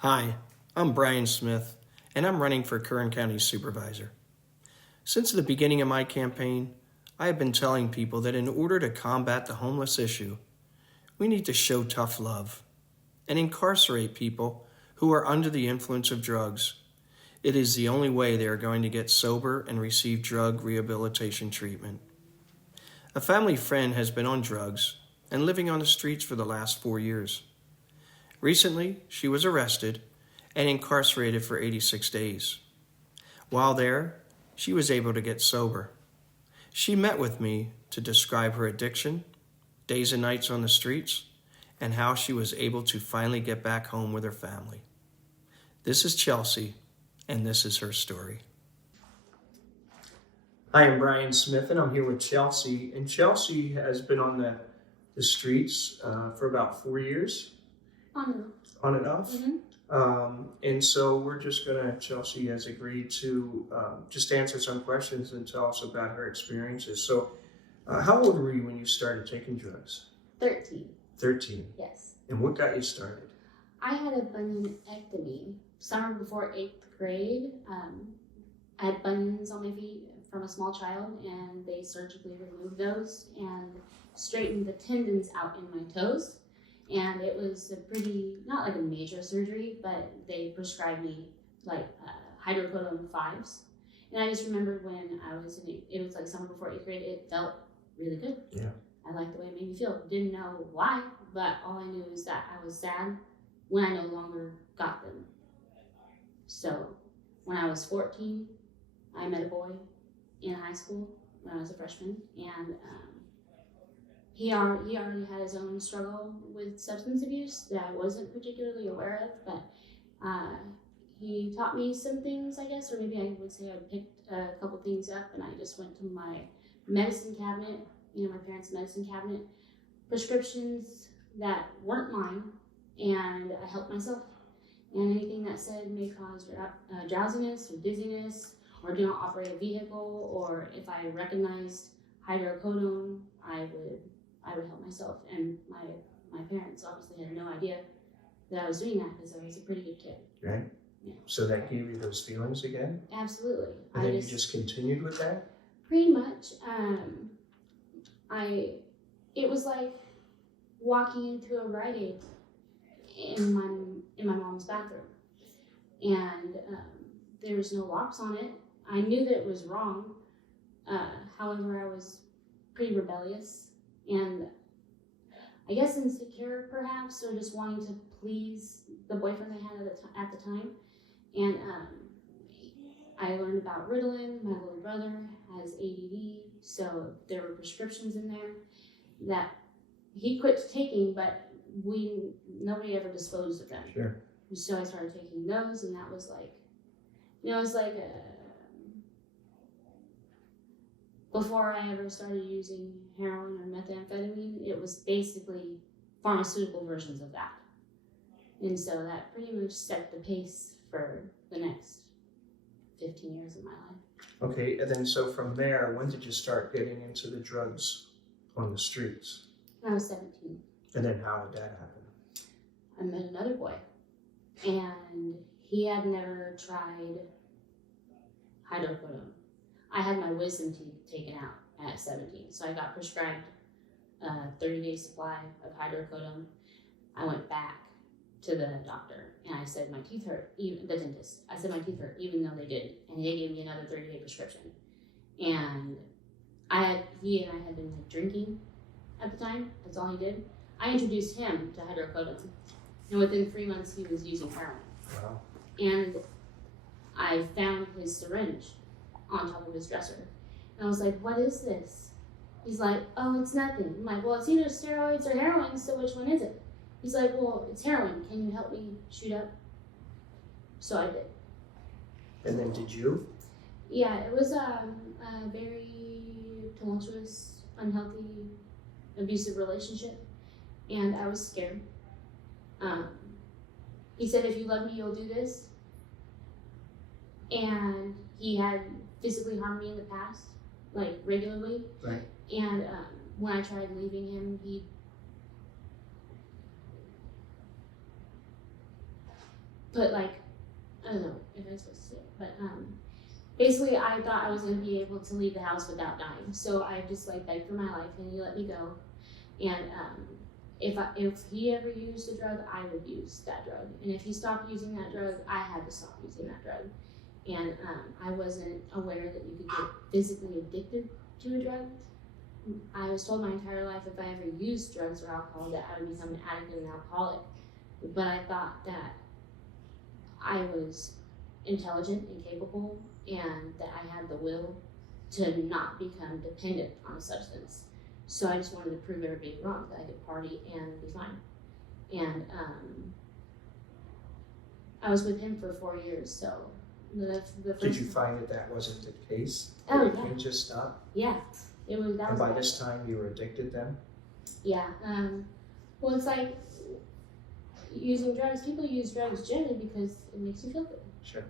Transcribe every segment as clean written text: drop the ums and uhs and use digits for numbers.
Hi, I'm Brian Smith, and I'm running for Kern County Supervisor. Since the beginning of my campaign, I have been telling people that in order to combat the homeless issue, we need to show tough love and incarcerate people who are under the influence of drugs. It is the only way they are going to get sober and receive drug rehabilitation treatment. A family friend has been on drugs and living on the streets for the last 4 years. Recently, she was arrested and incarcerated for 86 days. While there, she was able to get sober. She met with me to describe her addiction, days and nights on the streets, and how she was able to finally get back home with her family. This is Chelsea, and this is her story. Hi, I'm Brian Smith, and I'm here with Chelsea. And Chelsea has been on the streets for about 4 years. On and off. On and off? Mm-hmm. And so we're just Chelsea has agreed to just answer some questions and tell us about her experiences. So how old were you when you started taking drugs? 13. 13. Yes. And what got you started? I had a bunionectomy summer before 8th grade. I had bunions on my feet from a small child, and they surgically removed those and straightened the tendons out in my toes. And it was a pretty, not like a major surgery, but they prescribed me like hydrocodone 5s. And I just remembered when I was it was like summer before 8th grade, it felt really good. Yeah. I liked the way it made me feel. Didn't know why, but all I knew is that I was sad when I no longer got them. So when I was 14, I met a boy in high school when I was a freshman, and he already had his own struggle with substance abuse that I wasn't particularly aware of, but he taught me some things, I guess, or maybe I would say I picked a couple things up, and I just went to my medicine cabinet, my parents' medicine cabinet, prescriptions that weren't mine, and I helped myself. And anything that said may cause drowsiness or dizziness, or do not operate a vehicle, or if I recognized hydrocodone, I would help myself. And my parents obviously had no idea that I was doing that because I was a pretty good kid. Right. Yeah. So that gave you those feelings again? Absolutely. And then you just continued with that? Pretty much. It was like walking into a Rite Aid in my mom's bathroom, and there was no locks on it. I knew that it was wrong. However, I was pretty rebellious and I guess insecure, perhaps, or just wanting to please the boyfriend I had at the time. And I learned about Ritalin. My little brother has ADD, so there were prescriptions in there that he quit taking, but nobody ever disposed of them. Sure. So I started taking those, and that was like, it was like before I ever started using heroin or methamphetamine, it was basically pharmaceutical versions of that. And so that pretty much set the pace for the next 15 years of my life. Okay, and then so from there, when did you start getting into the drugs on the streets? I was 17. And then how did that happen? I met another boy, and he had never tried hydrocodone. I had my wisdom teeth taken out at 17, so I got prescribed a 30-day supply of hydrocodone. I went back to the doctor, and I said my teeth hurt, the dentist. I said my teeth hurt, even though they didn't, and they gave me another 30-day prescription. And he and I had been drinking at the time. That's all he did. I introduced him to hydrocodone, and within 3 months he was using heroin. Wow. And I found his syringe on top of his dresser, and I was like, "What is this?" He's like, "Oh, it's nothing." I'm like, "Well, it's either steroids or heroin, so which one is it?" He's like, "Well, it's heroin. Can you help me shoot up?" So I did. And then did you? Yeah, it was a very tumultuous, unhealthy, abusive relationship, and I was scared. He said, "If you love me, you'll do this." And he had physically harmed me in the past, like regularly. Right. And when I tried leaving him, put like, I don't know if I'm supposed to say it, but basically I thought I was gonna be able to leave the house without dying. So I just like begged for my life and he let me go. And if he ever used a drug, I would use that drug. And if he stopped using that drug, I had to stop using that drug. And I wasn't aware that you could get physically addicted to a drug. I was told my entire life if I ever used drugs or alcohol that I would become an addict and an alcoholic. But I thought that I was intelligent and capable and that I had the will to not become dependent on a substance. So I just wanted to prove everybody wrong, that I could party and be fine. And I was with him for 4 years, so the first. Did you find that wasn't the case? Oh, That yeah. you just stopped? Yeah, it was. That And was by bad. this time you were addicted then? Yeah. Well, it's like using drugs. People use drugs generally because it makes you feel good. Sure.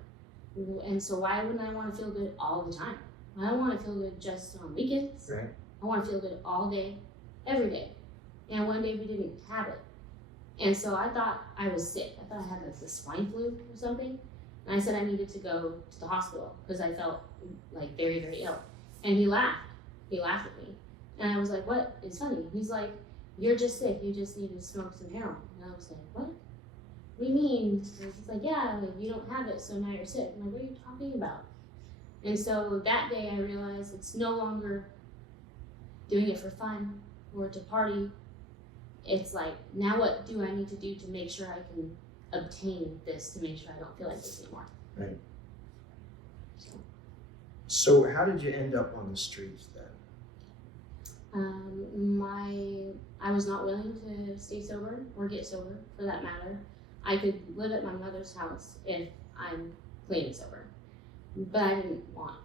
And so why wouldn't I want to feel good all the time? I don't want to feel good just on weekends. Right. I want to feel good all day, every day. And one day we didn't have it. And so I thought I was sick. I thought I had like the swine flu or something. And I said I needed to go to the hospital because I felt like very, very ill. And he laughed. He laughed at me. And I was like, what? It's funny. He's like, you're just sick. You just need to smoke some heroin. And I was like, what? What do you mean? And he's like, yeah, like, you don't have it, so now you're sick. I'm like, what are you talking about? And so that day I realized it's no longer doing it for fun or to party. It's like, now what do I need to do to make sure I can obtain this, to make sure I don't feel like this anymore? Right. So how did you end up on the streets then? I was not willing to stay sober or get sober for that matter. I could live at my mother's house if I'm clean and sober, but I didn't want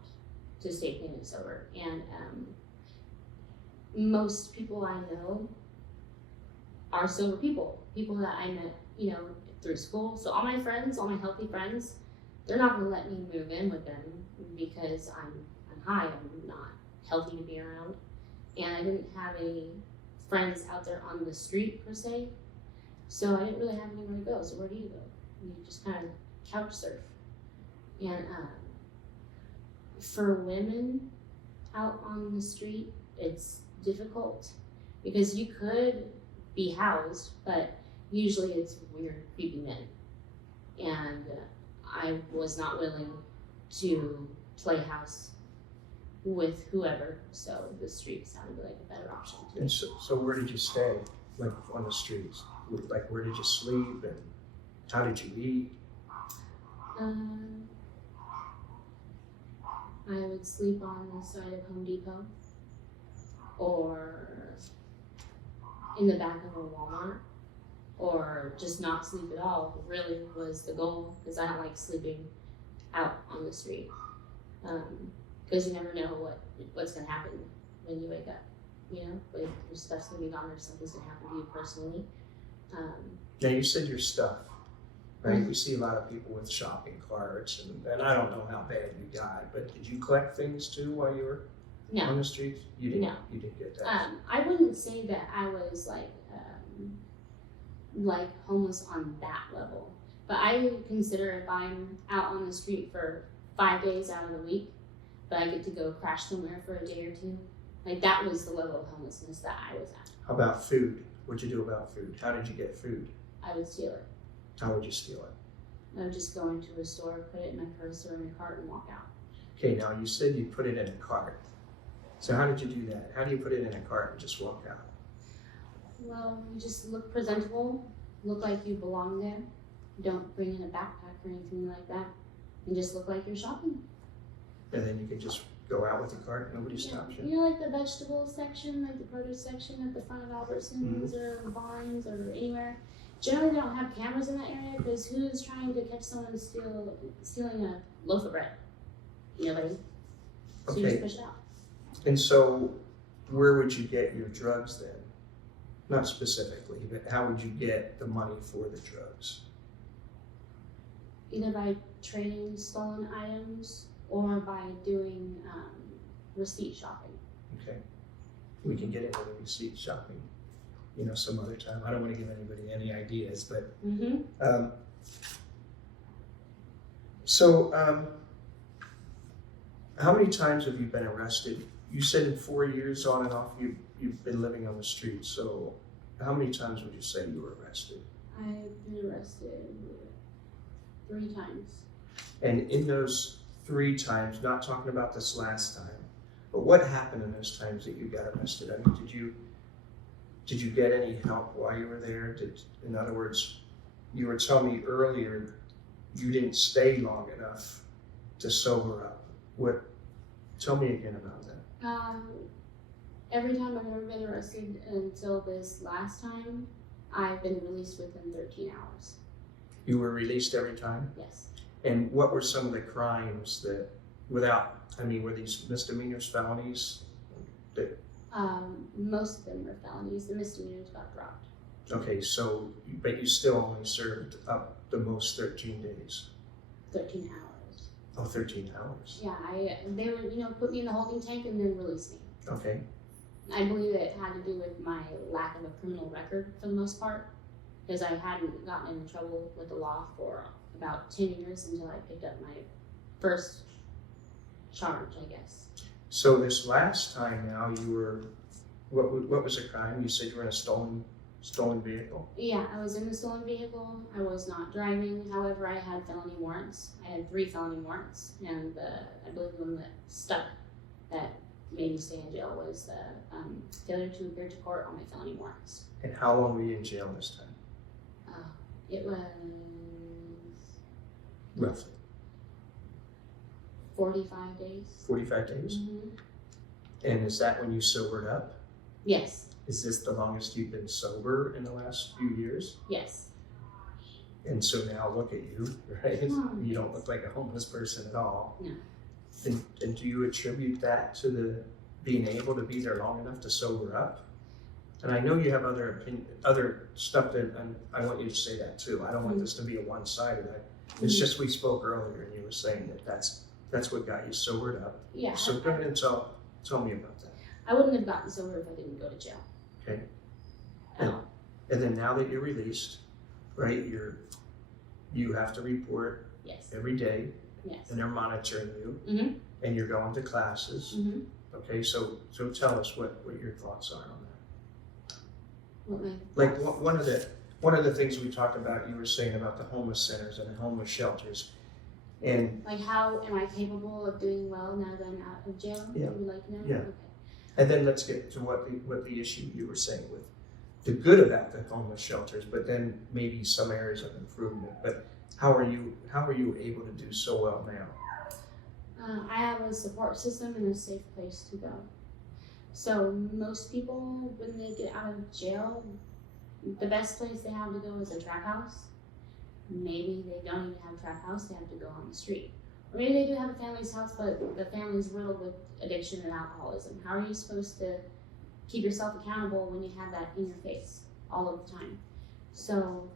to stay clean and sober. And most people I know are sober people that I met, through school. So all my friends, all my healthy friends, they're not gonna let me move in with them because I'm high, I'm not healthy to be around. And I didn't have any friends out there on the street per se. So I didn't really have anywhere to go. So where do you go? You just kind of couch surf. And for women out on the street, it's difficult because you could be housed, but usually it's weird, creepy men. And I was not willing to play house with whoever, so the street sounded like a better option to me. And so where did you stay, like on the streets? Like where did you sleep and how did you eat? I would sleep on the side of Home Depot or in the back of a Walmart, or just not sleep at all really was the goal, because I don't like sleeping out on the street. Because you never know what's going to happen when you wake up. Like your stuff's going to be gone or something's going to happen to you personally. Now you said your stuff, right? Mm-hmm. We see a lot of people with shopping carts, and I don't know how bad you got, but did you collect things too while you were on the streets? You didn't. No. You didn't get that. I wouldn't say that I was like homeless on that level, but I consider if I'm out on the street for 5 days out of the week, but I get to go crash somewhere for a day or two, like that was the level of homelessness that I was at. How about food? What'd you do about food? How did you get food? I would steal it. How would you steal it? I would just go into a store, put it in my purse or in a cart and walk out. Okay, now you said you put it in a cart. So how did you do that? How do you put it in a cart and just walk out? Well, you just look presentable, look like you belong there. Don't bring in a backpack or anything like that, and just look like you're shopping. And then you can just go out with the cart, nobody stops you. Like the vegetable section, like the produce section at the front of Albertsons or Barnes or anywhere. Generally, they don't have cameras in that area because who's trying to catch someone stealing a loaf of bread? Nobody. So you Okay. just push it out. And so where would you get your drugs then? Not specifically, but how would you get the money for the drugs? Either by trading stolen items or by doing receipt shopping. Okay. We can get into the receipt shopping, some other time. I don't want to give anybody any ideas, but So, how many times have you been arrested? You said in 4 years on and off you've been living on the street. So, how many times would you say you were arrested? I've been arrested 3 times. And in those 3 times, not talking about this last time, but what happened in those times that you got arrested? I mean, did you get any help while you were there? In other words, you were telling me earlier you didn't stay long enough to sober up. Tell me again about that. Every time I've ever been arrested until this last time, I've been released within 13 hours. You were released every time? Yes. And what were some of the crimes that, were these misdemeanors, felonies? Most of them were felonies. The misdemeanors got dropped. Okay, so, but you still only served up the most 13 days. 13 hours. Oh, 13 hours. Yeah, they would, put me in the holding tank and then release me. Okay. I believe it had to do with my lack of a criminal record for the most part, because I hadn't gotten into trouble with the law for about 10 years until I picked up my first charge, I guess. So this last time now you were, what was the crime? You said you were in a stolen vehicle? Yeah, I was in a stolen vehicle. I was not driving. However, I had felony warrants. I had 3 felony warrants, and I believe the one that stuck that made me stay in jail was the failure to appear to court on my felony warrants. And how long were you in jail this time? It was Roughly 45 days. 45 days? Mm-hmm. And is that when you sobered up? Yes. Is this the longest you've been sober in the last few years? Yes. And so now look at you, right? Oh, You don't look like a homeless person at all. No. And do you attribute that to the being able to be there long enough to sober up? And I know you have other stuff that, and I want you to say that too. I don't want this to be a one-sided. It's just we spoke earlier and you were saying that that's what got you sobered up. Yeah. So go ahead and tell me about that. I wouldn't have gotten sober if I didn't go to jail. Okay. At all. And then now that you're released, right, you have to report Yes. every day, Yes. and they're monitoring you, Mhm. and you're going to classes. Mhm. Okay, so tell us what your thoughts are on that. What my Like thoughts? one of the things we talked about, you were saying about the homeless centers and the homeless shelters, and Like, how am I capable of doing well now that I'm out of jail? Yeah. You would like to know? Yeah. Okay. then let's get to what the issue you were saying with the good about the homeless shelters, but then maybe some areas of improvement. But how are you able to do so well now? I have a support system and a safe place to go. So most people, when they get out of jail, the best place they have to go is a trap house. Maybe they don't even have a trap house, they have to go on the street. Or maybe they do have a family's house, but the family's riddled with addiction and alcoholism. How are you supposed to keep yourself accountable when you have that in your face all of the time? So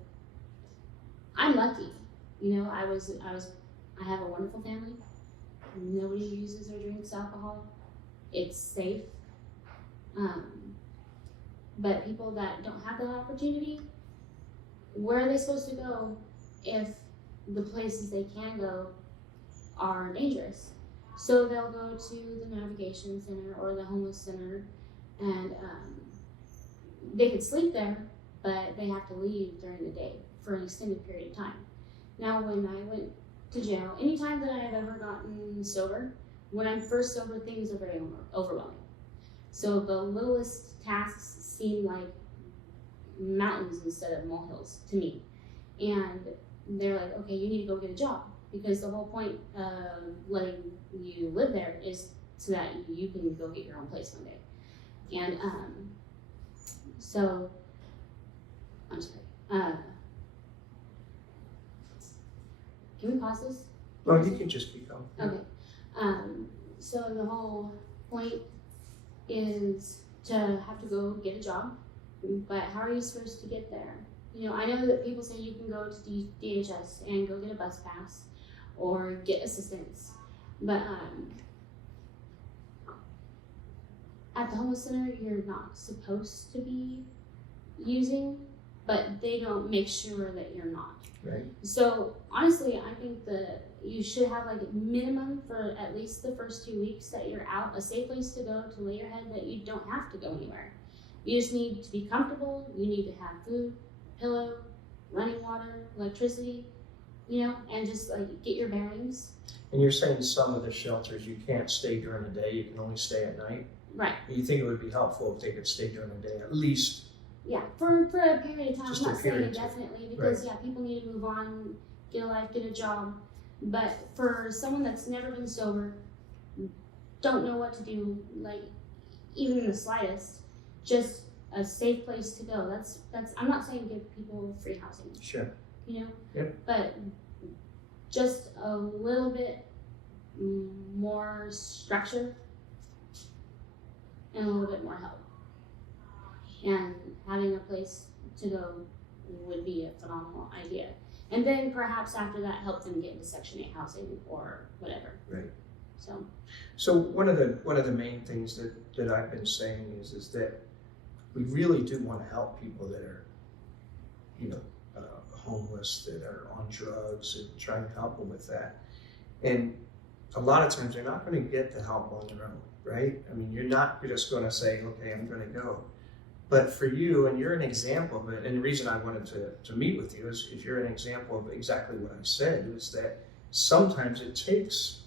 I'm lucky. I have a wonderful family. Nobody uses or drinks alcohol. It's safe. But people that don't have that opportunity, where are they supposed to go if the places they can go are dangerous? So they'll go to the navigation center or the homeless center, and they could sleep there, but they have to leave during the day for an extended period of time. Now, when I went to jail, anytime that I've ever gotten sober, when I'm first sober, things are very overwhelming. So the littlest tasks seem like mountains instead of molehills to me. And they're like, okay, you need to go get a job, because the whole point of letting you live there is so that you can go get your own place one day. And so, I'm sorry. Can we pause this? Well, you can just keep going. Okay. So the whole point is to have to go get a job, but how are you supposed to get there? I know that people say you can go to DHS and go get a bus pass or get assistance, but at the homeless center, you're not supposed to be using but they don't make sure that you're not. Right. So honestly, I think that you should have like a minimum for at least the first 2 weeks that you're out, a safe place to go to lay your head, that you don't have to go anywhere. You just need to be comfortable. You need to have food, pillow, running water, electricity, and just like get your bearings. And you're saying some of the shelters you can't stay during the day, you can only stay at night? Right. You think it would be helpful if they could stay during the day at least? Yeah, for a period of time. Just I'm a not saying period of time. indefinitely because people need to move on, get a life, get a job. But for someone that's never been sober, don't know what to do, like even in the slightest, just a safe place to go. That's I'm not saying give people free housing. Sure. Yep. But just a little bit more structure and a little bit more help. And having a place to go would be a phenomenal idea. And then perhaps after that, help them get into Section 8 housing or whatever. Right. So one of the main things that I've been saying is that we really do want to help people that are, homeless, that are on drugs, and try and help them with that. And a lot of times they're not going to get the help on their own, right? I mean, you're not just going to say, okay, I'm going to go. But for you, and you're an example of it, and the reason I wanted to meet with you is you're an example of exactly what I said, is that sometimes it takes,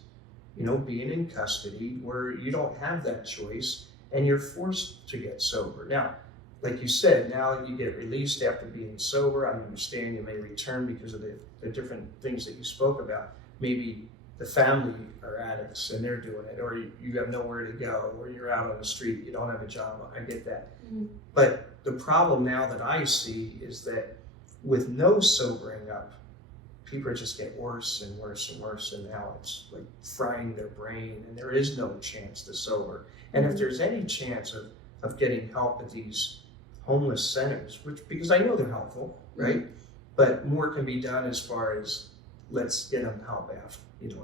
being in custody where you don't have that choice and you're forced to get sober. Now, like you said, now you get released after being sober. I understand you may return because of the different things that you spoke about. Maybe the family are addicts and they're doing it, or you have nowhere to go, or you're out on the street, you don't have a job. I get that. Mm-hmm. But the problem now that I see is that with no sobering up, people just get worse and worse and worse, and now it's like frying their brain, and there is no chance to sober. And if there's any chance of getting help at these homeless centers, because I know they're helpful, right? But more can be done as far as let's get them help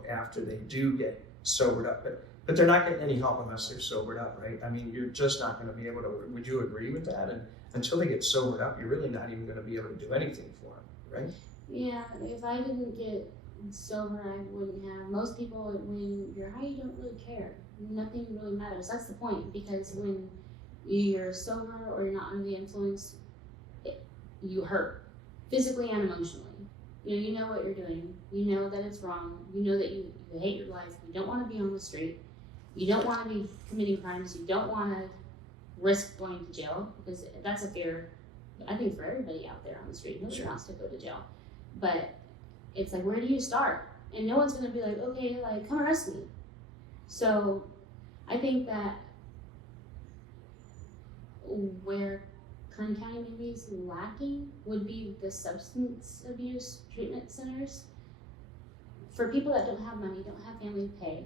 after they do get sobered up. But they're not getting any help unless they're sobered up, right? I mean, you're just not going to be able to. Would you agree with that? And until they get sobered up, you're really not even going to be able to do anything for them, right? Yeah, if I didn't get sober, I wouldn't have. Most people, when you're high, you don't really care. Nothing really matters. That's the point, because when you're sober or you're not under the influence, you hurt physically and emotionally. You know what you're doing. You know that it's wrong. You know that you hate your life. You don't want to be on the street. You don't want to be committing crimes. You don't want to risk going to jail, because that's a fear, I think, for everybody out there on the street. Nobody wants to go to jail. But it's like, where do you start? And no one's going to be like, okay, like, come arrest me. So I think that where Kern County maybe is lacking would be the substance abuse treatment centers. For people that don't have money, don't have family to pay,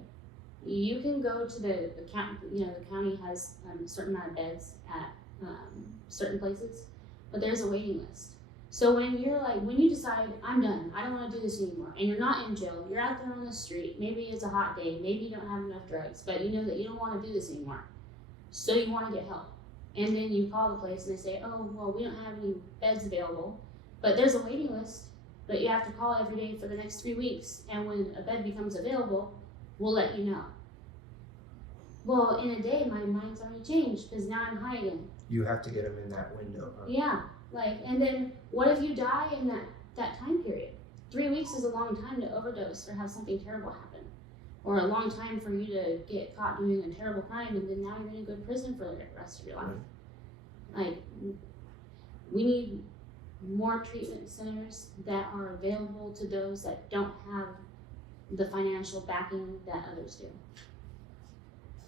you can go to the county. The county has a certain amount of beds at certain places, but there's a waiting list. So when you decide, I'm done, I don't want to do this anymore, and you're not in jail, you're out there on the street, maybe it's a hot day, maybe you don't have enough drugs, but you know that you don't want to do this anymore, so you want to get help. And then you call the place and they say, oh, well, we don't have any beds available, but there's a waiting list, but you have to call every day for the next 3 weeks, and when a bed becomes available, we'll let you know. Well, in a day, my mind's already changed, because now I'm high again. You have to get them in that window, huh? Yeah. And then what if you die in that time period? 3 weeks is a long time to overdose or have something terrible happen, or a long time for you to get caught doing a terrible crime, and then now you're going to go to prison for the rest of your life. Right. Like, we need more treatment centers that are available to those that don't have the financial backing that others do.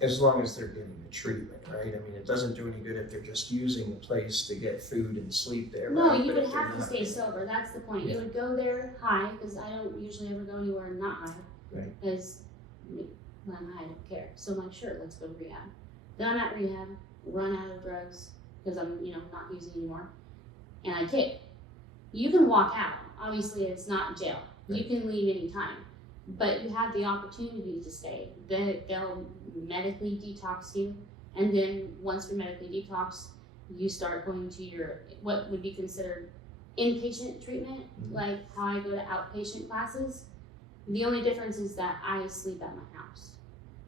As long as they're getting the treatment, right? I mean, it doesn't do any good if they're just using the place to get food and sleep there. No, right? you But would if they're have to not- stay sober. That's the point. Yeah. You would go there high, because I don't usually ever go anywhere not high. Right. Because when I'm high, I don't care. So I'm like, sure, let's go to rehab. Then I'm at rehab, run out of drugs because I'm, not using anymore, and I kick. You can walk out. Obviously, it's not jail. Right. You can leave anytime, but you have the opportunity to stay. They'll medically detox you, and then once you're medically detoxed, you start going to your, what would be considered inpatient treatment, like how I go to outpatient classes. The only difference is that I sleep at my house,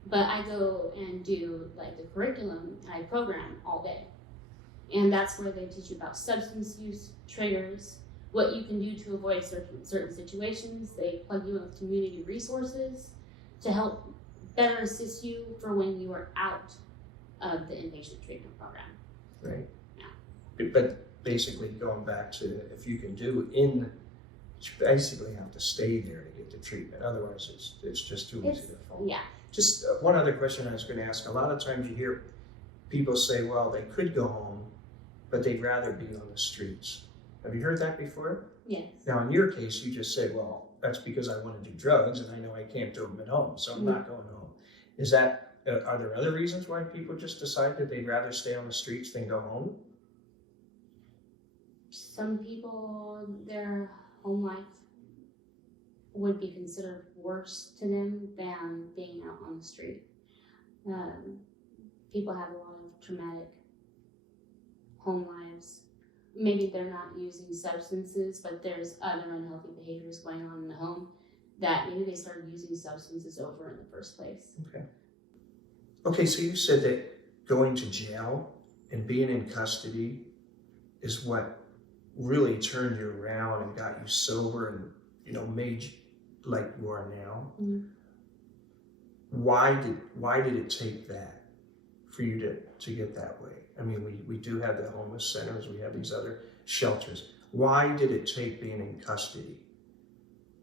but I go and do like the curriculum and I program all day. And that's where they teach you about substance use, triggers, what you can do to avoid certain situations. They plug you in with community resources to help better assist you for when you are out of the inpatient treatment program. Right. Yeah. But basically going back to if you can do you basically have to stay there to get the treatment. Otherwise it's just too easy to fall. Yeah. Just one other question I was going to ask. A lot of times you hear people say, well, they could go home, but they'd rather be on the streets. Have you heard that before? Yes. Now, in your case, you just said, well, that's because I want to do drugs and I know I can't do them at home, so I'm not going home. Is that, are there other reasons why people just decide that they'd rather stay on the streets than go home? Some people, their home life would be considered worse to them than being out on the street. People have a lot of traumatic home lives. Maybe they're not using substances, but there's other unhealthy behaviors going on in the home that maybe they started using substances over in the first place. Okay, so you said that going to jail and being in custody is what really turned you around and got you sober and, you know, made you like you are now. Why did it take that for you to get that way? I mean, we do have the homeless centers, we have these other shelters. Why did it take being in custody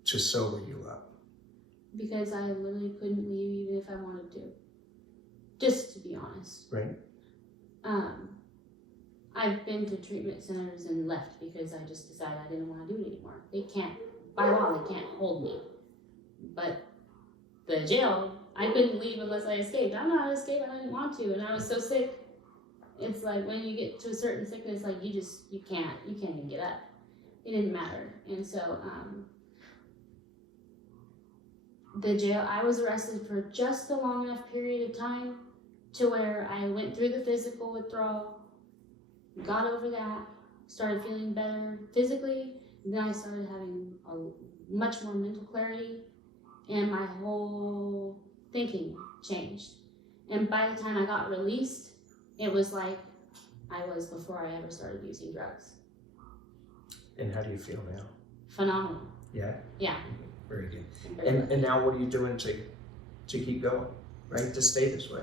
to sober you up? Because I literally couldn't leave even if I wanted to. Just to be honest. Right. I've been to treatment centers and left because I just decided I didn't want to do it anymore. They can't, by law, they can't hold me. But the jail, I couldn't leave unless I escaped. I'm not escaping, I didn't want to, and I was so sick. It's like when you get to a certain sickness, like you can't even get up. It didn't matter. And so the jail, I was arrested for just a long enough period of time to where I went through the physical withdrawal, got over that, started feeling better physically, and then I started having a much more mental clarity, and my whole thinking changed. And by the time I got released, it was like I was before I ever started using drugs. And how do you feel now? Phenomenal. Yeah? Yeah. Very good. And now what are you doing to keep going, right? To stay this way?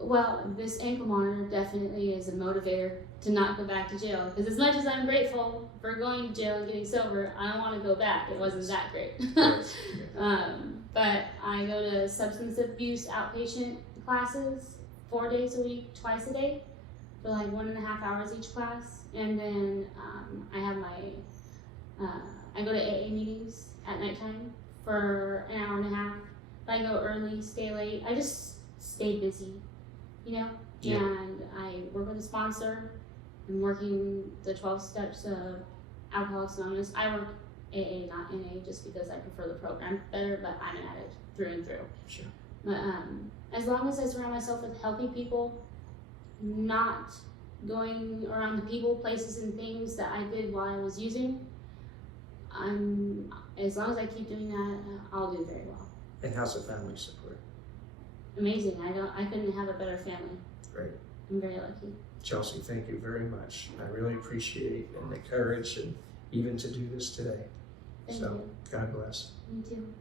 Well, this ankle monitor definitely is a motivator to not go back to jail. Because as much as I'm grateful for going to jail and getting sober, I don't want to go back. It wasn't that great. Yes. But I go to substance abuse outpatient classes 4 days a week, twice a day, for like 1.5 hours each class. And then I have my, I go to AA meetings at nighttime for an hour and a half. I go early, stay late. I just stay busy, you know? Yeah. And I work with a sponsor. I'm working the 12 steps of Alcoholics Anonymous. I work AA, not NA, just because I prefer the program better, but I'm an addict through and through. Sure. But as long as I surround myself with healthy people, not going around the people, places, and things that I did while I was using, as long as I keep doing that, I'll do very well. And how's the family support? Amazing. I couldn't have a better family. Great. I'm very lucky. Chelsea, thank you very much. I really appreciate and the courage and even to do this today. Thank you. God bless. Me too.